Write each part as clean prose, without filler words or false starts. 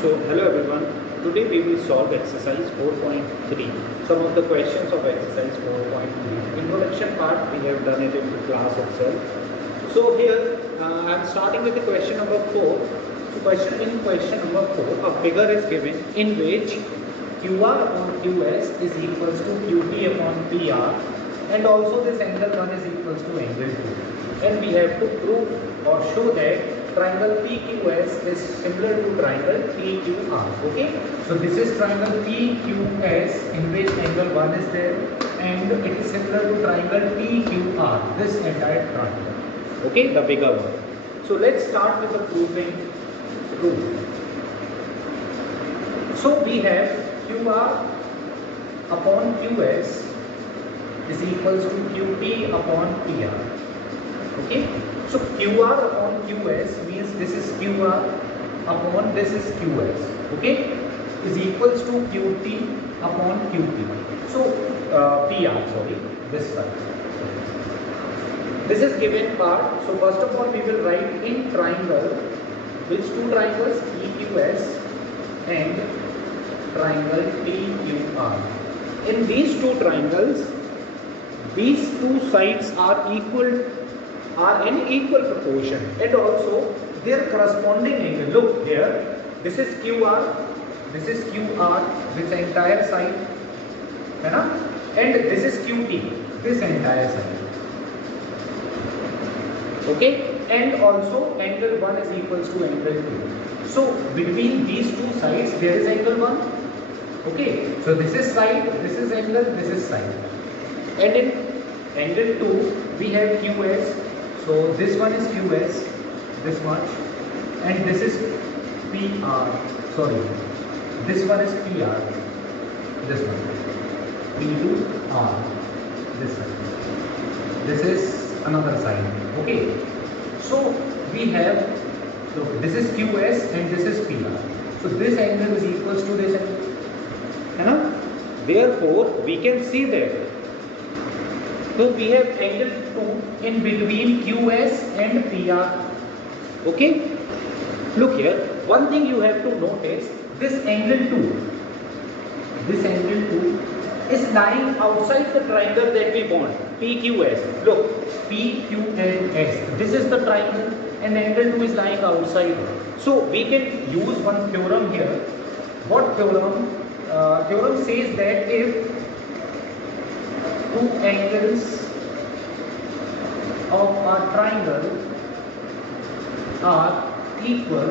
So hello everyone, today we will solve exercise 4.3, some of the questions of exercise 4.3. Introduction part we have done it in the class itself. So here I am starting with the question number 4. So question number 4, a figure is given in which QR upon QS is equals to QT upon PR and also this angle 1 is equals to angle 2. And we have to prove or show that triangle PQS is similar to triangle PQR. Okay, so this is triangle PQS in which angle 1 is there and it is similar to triangle PQR, this entire triangle. Okay, the bigger one. So let's start with the proving proof. So we have QR upon QS is equals to QT upon PR. Okay, so QR upon QS means this is QR upon this is QS. Okay, is equals to QT upon QP. So PR, sorry, this side. This is given part. So first of all we will write in triangle which two triangles, PQS and triangle PQR. In these two triangles, these two sides are in equal proportion and also their corresponding angle. Look here, this is QR, this is QR, this entire side, and this is QT, this entire side. Okay, and also angle 1 is equals to angle 2. So between these two sides there is angle 1. Okay, so this is side, this is angle, this is side. And in angle 2 we have QS. So this one is QS, this much, and this is PR. Sorry, this one is PR. This one, P2R. This side. This is another side. Okay, so we have, so this is QS and this is PR. So this angle is equals to this angle. Therefore, we can see that. So we have angle 2 in between QS and PR. Okay, look here. One thing you have to notice: this angle 2. This angle 2 is lying outside the triangle that we want, PQS. Look, PQS. This is the triangle and angle 2 is lying outside. So we can use one theorem here. What theorem? Theorem says that if two angles of a triangle are equal,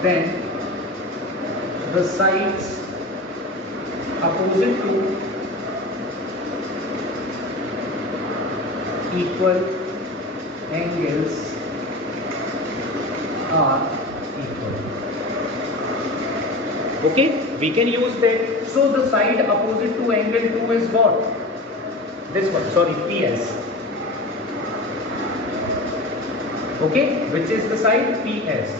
then the sides opposite to equal angles are equal. Okay, we can use that. So the side opposite to angle 2 is what? This one, sorry, PS. Okay, which is the side PS.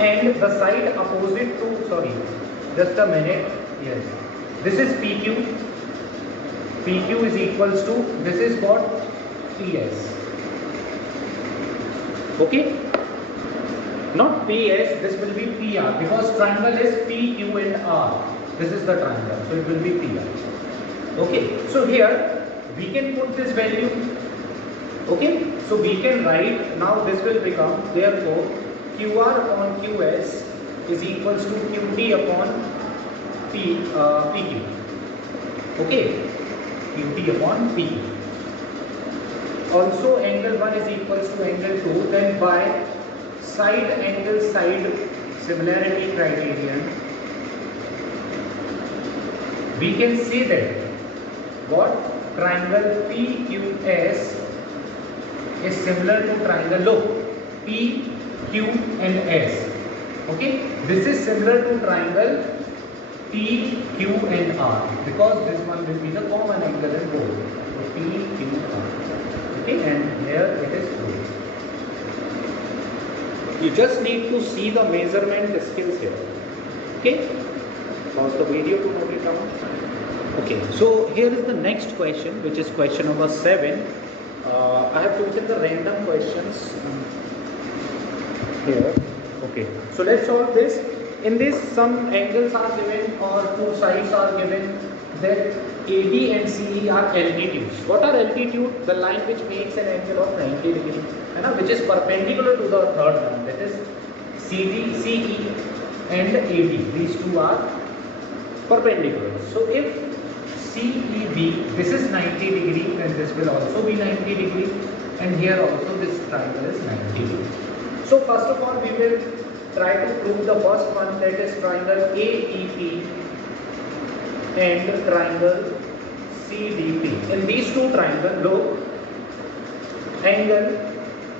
And the side opposite to, sorry, just a minute, yes. This is PQ. PQ is equals to, this is what? PS. Okay? Not PS, this will be PR because triangle is PQ and R. This is the triangle, so it will be PR. Okay, so here we can put this value. Okay, so we can write, now this will become, therefore QR upon QS is equals to QT upon PQ. Okay, QT upon PQ. Also angle 1 is equals to angle 2, then by side angle side similarity criterion we can say that what triangle PQS is similar to triangle, look, P, Q and S. Okay, this is similar to triangle P, Q and R because this one will be the common angle in both. So P, Q, R. Okay, and here it is true. You just need to see the measurement skills here. Okay, pause the video to note it down. Okay, so here is the next question, which is question number 7. I have chosen the random questions here. Okay, so let's solve this. In this, some angles are given or two sides are given. That AD and CE are altitudes. What are altitude? The line which makes an angle of 90 degree, which is perpendicular to the third line. That is CE and AD. These two are perpendicular. So if CEB, this is 90 degree, then this will also be 90 degree, and here also this triangle is 90 degree. So first of all, we will try to prove the first one, that is triangle AEP and triangle CDP. In these two triangles, look, angle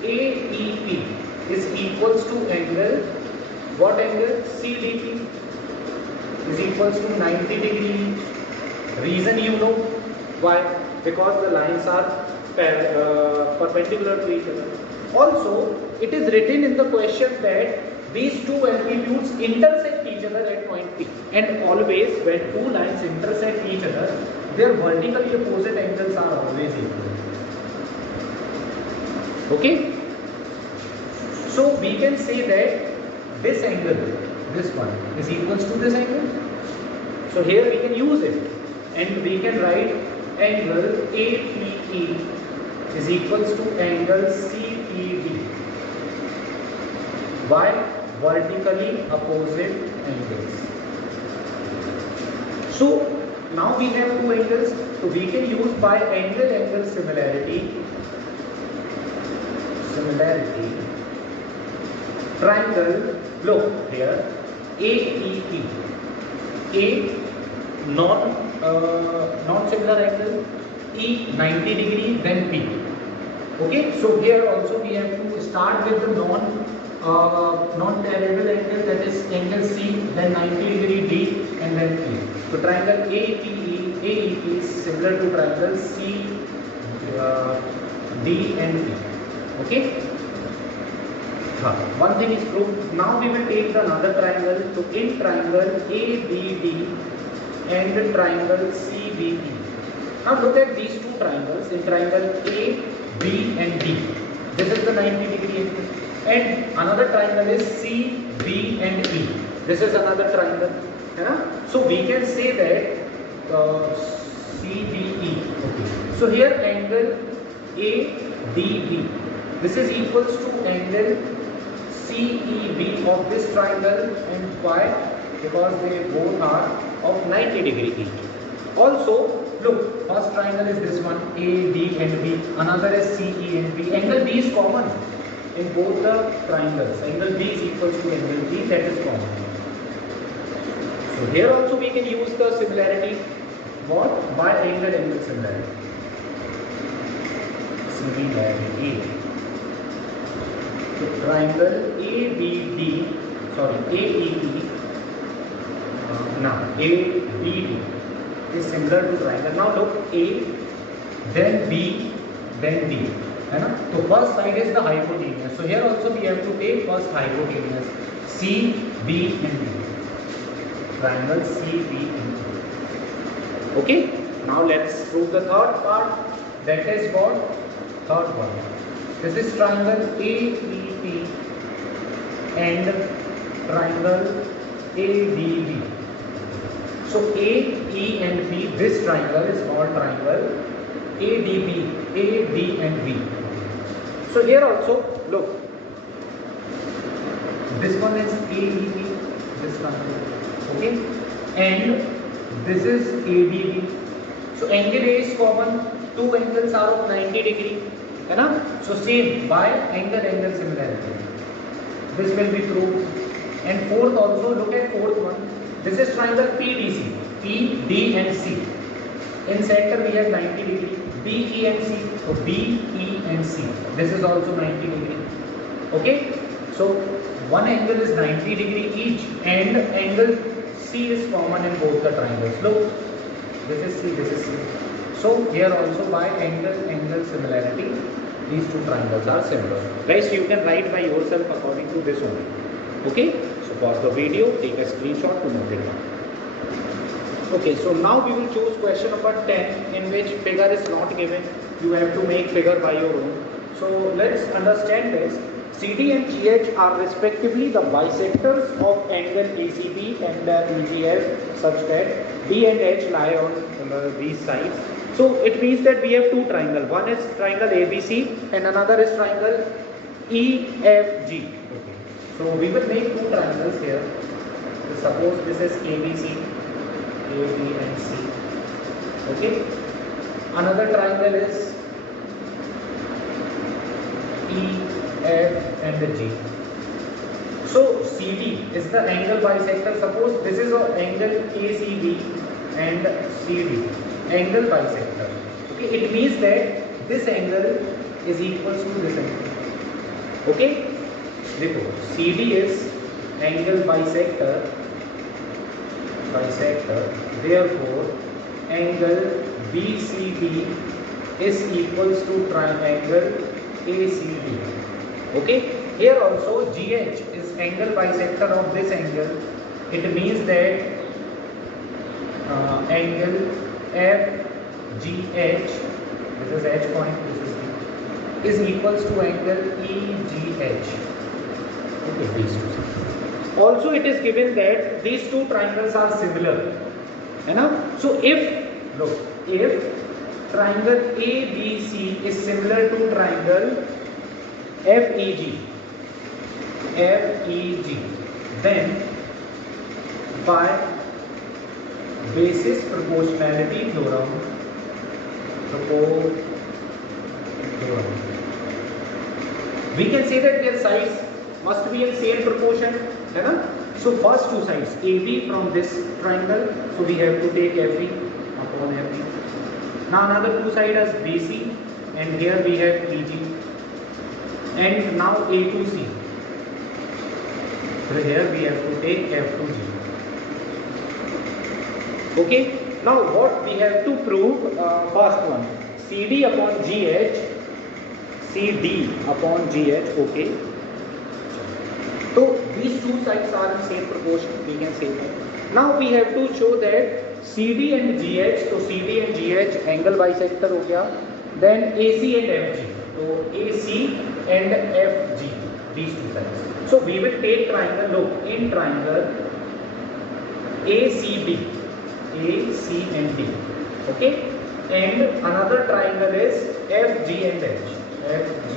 AEP is equals to angle, what angle? CDP is equals to 90 degree. Reason you know. Why? Because the lines are perpendicular to each other. Also, it is written in the question that these two altitudes intersect each other at point P, and always when two lines intersect each other, their vertically opposite angles are always equal. Okay, so we can say that this angle, this one, is equals to this angle. So here we can use it, and we can write angle APE is equals to angle CPD. Why? Vertically opposite angles. So now we have two angles, so we can use by angle similarity triangle. Look here, AEP, A non similar angle, E 90 degree, then P. Okay, so here also we have to start with the non-parallel angle, that is angle C, then 90 degree D, and then P. So triangle AEP is similar to triangle C, D and P. Okay. One thing is proved. Now we will take another triangle. So in triangle ABD and triangle CBE. Now look at these two triangles. In triangle A, B and D, this is the 90 degree angle, and another triangle is C, B and E. This is another triangle. So we can say that CBE. Okay. So here angle ADB, this is equals to angle CEB of this triangle, and why? Because they both are of 90 degree each. Also, look, first triangle is this one, A, D and B. Another is C, E and B. Angle B is common in both the triangles. Angle B is equals to angle B, that is common. So here also we can use the similarity. What? By angle similarity. Similarity. So triangle ABD, sorry, AEP, now ABD is similar to triangle. Now look, A, then B, then D. So first side is the hypotenuse. So here also we have to take first hypotenuse, C, B and D. Triangle C, B and D. Okay. Now let's prove the third part. That is what? Third one. This is triangle AEP and triangle ADB. So A, E and B, this triangle is called triangle ADB, A, D and B. So here also, look, this one is AEP, this triangle, okay, and this is ADB. So angle A is common, two angles are of 90 degree, so same by angle similarity. This will be proved. And fourth also, look at fourth one. This is triangle PDC, P, D and C. In center we have 90 degree, B, E and C. So B, E and C. This is also 90 degree. Okay. So one angle is 90 degree each, and angle C is common in both the triangles. Look, this is C, this is C. So here also by angle similarity, these two triangles are similar. Rest you can write by yourself according to this only. Okay. So pause the video, take a screenshot to note it down. Okay, so now we will choose question number 10, in which figure is not given. You have to make figure by your own. So let's understand this. CD and GH are respectively the bisectors of angle ACB and EGF such that D and H lie on these sides. So it means that we have two triangles. One is triangle ABC and another is triangle EFG. Okay. So we will make two triangles here. So suppose this is ABC, A, B and C. Okay. Another triangle is E, F and the G. So CD is the angle bisector. Suppose this is an angle ACB and CD, angle bisector. Okay, it means that this angle is equals to this angle. Okay, therefore CD is angle bisector. Therefore, angle BCD is equals to triangle ACB. Okay, here also GH is angle bisector of this angle. It means that angle FGH, this is H point, this is D, is equals to angle EGH. Okay, these two. Also, it is given that these two triangles are similar. So if look, if triangle ABC is similar to triangle FEG, then by basis proportionality theorem, we can say that their sides must be in same proportion. So first two sides AB from this triangle, so we have to take FE upon FE. Now another two sides as BC, and here we have EG, and now A to C. So here we have to take F to G. Okay. Now what we have to prove? First one, CD upon GH. CD upon GH. Okay. So these two sides are in same proportion. We can say that. Now we have to show that CD and GH. So CD and GH angle bisector हो गया. Then AC and FG. So AC and FG. These two sides. So we will take triangle. Look, in triangle ACB, AC and D. Okay. And another triangle is FG and H. FG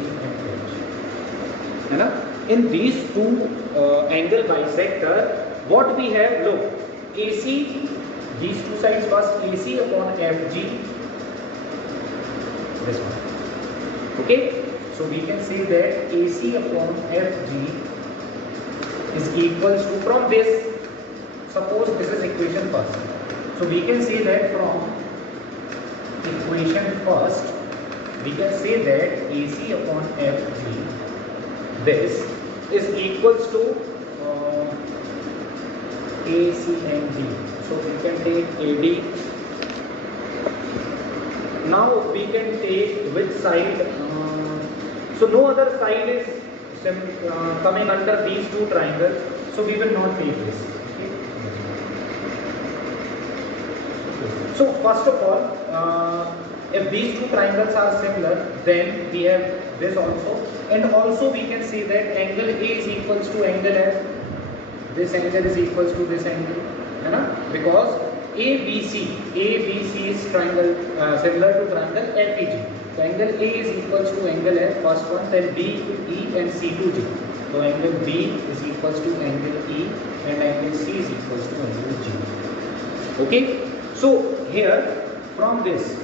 and H. In these two angle bisector, what we have, look, AC, these two sides first, AC upon FG, this one. Okay, so we can say that AC upon FG is equals to, from this, suppose this is equation first. So we can say that from equation first, we can say that AC upon FG, this is equals to AC and D. So we can take AD. Now we can take which side? So no other side is coming under these two triangles. So we will not take this. Okay. So first of all, if these two triangles are similar, then we have this also. And also we can say that angle A is equals to angle F. This angle is equals to this angle. Because ABC is triangle similar to triangle FEG. So angle A is equals to angle F, first one, then B, E and C to G. So angle B is equals to angle E and angle C is equals to angle G. Okay. So here from this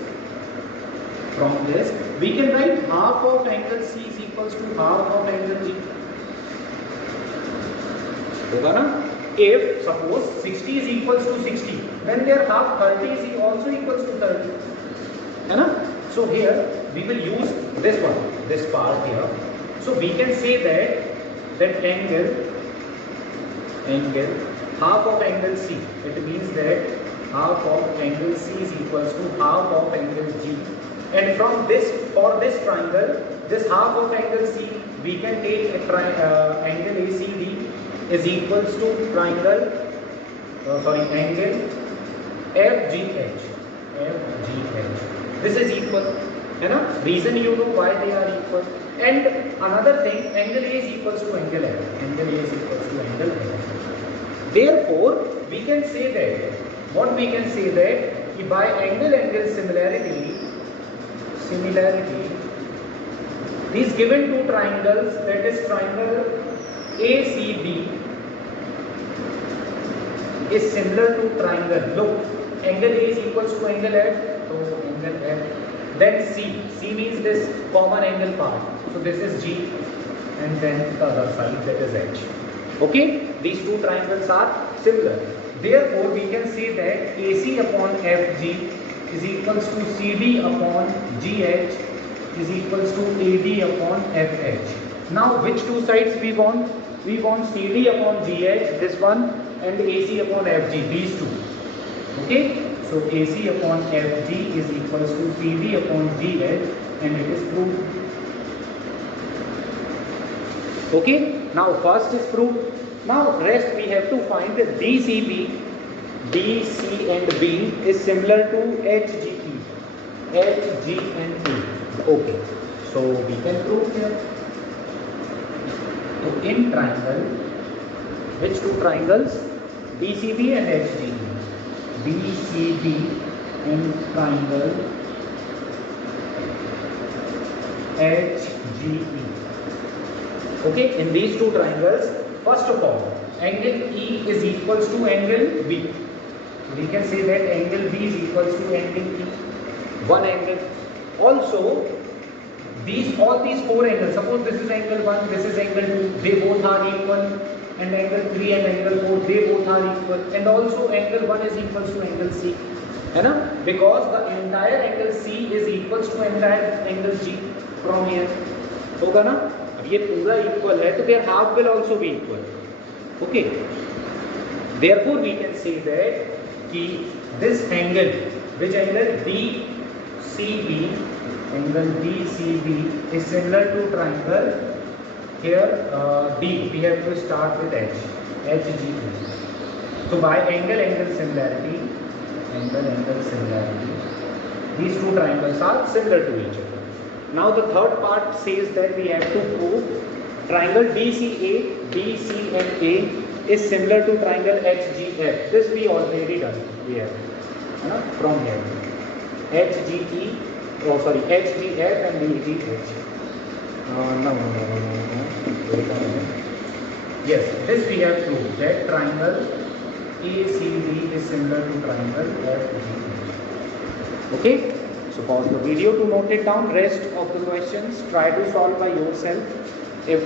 we can write half of angle C is equals to half of angle G. होगा ना? If suppose 60 is equals to 60, then their half 30 is also equals to 30. है ना? So here we will use this one, this part here. So we can say that angle half of angle C. It means that half of angle C is equals to half of angle G. And from this, for this triangle, this half of angle C, we can take angle ACD is equals to triangle, angle FGH. This is equal. Reason you know why they are equal. And another thing, angle A is equals to angle F. Angle A is equals to angle F. Therefore, we can say that, what we can say that, by angle-angle similarity, these given two triangles, that is triangle ACB is similar to triangle. Look, angle A is equals to angle F, so angle F. Then C means this common angle part. So this is G, and then the other side, that is H. Okay, these two triangles are similar. Therefore, we can say that AC upon FG is equals to CD upon GH is equals to AD upon FH. Now, which two sides we want? We want CD upon GH, this one, and AC upon FG, these two. Okay, so AC upon FG is equals to CD upon GH, and it is proved. Okay, now first is proved. Now rest we have to find that DCB, DC and B is similar to HGE, HG and E. Okay, so we can prove here. So in triangle, which two triangles? DCB and HGE. DCB in triangle HGE. Okay, in these two triangles, first of all, angle E is equals to angle B. We can say that angle B is equals to angle E. One angle. Also, all these four angles, suppose this is angle 1, this is angle 2, they both are equal, and angle 3 and angle 4, they both are equal, and also angle 1 is equals to angle C. Because the entire angle C is equals to entire angle G from here. होगा ना? अब ये पूरा equal है, तो their half will also be equal. Okay. Therefore, we can say that कि this angle, which angle DCB, angle DCB is similar to triangle here D. We have to start with H, HG. So by angle-angle similarity, these two triangles are similar to each other. Now the third part says that we have to prove triangle DCA, BC and A is similar to triangle HGF. This we already done. We have from here HGE, HGF and DGH. No. Yes, this we have proved that triangle ACD is similar to triangle FGH. Okay. So pause the video to note it down. Rest of the questions try to solve by yourself. If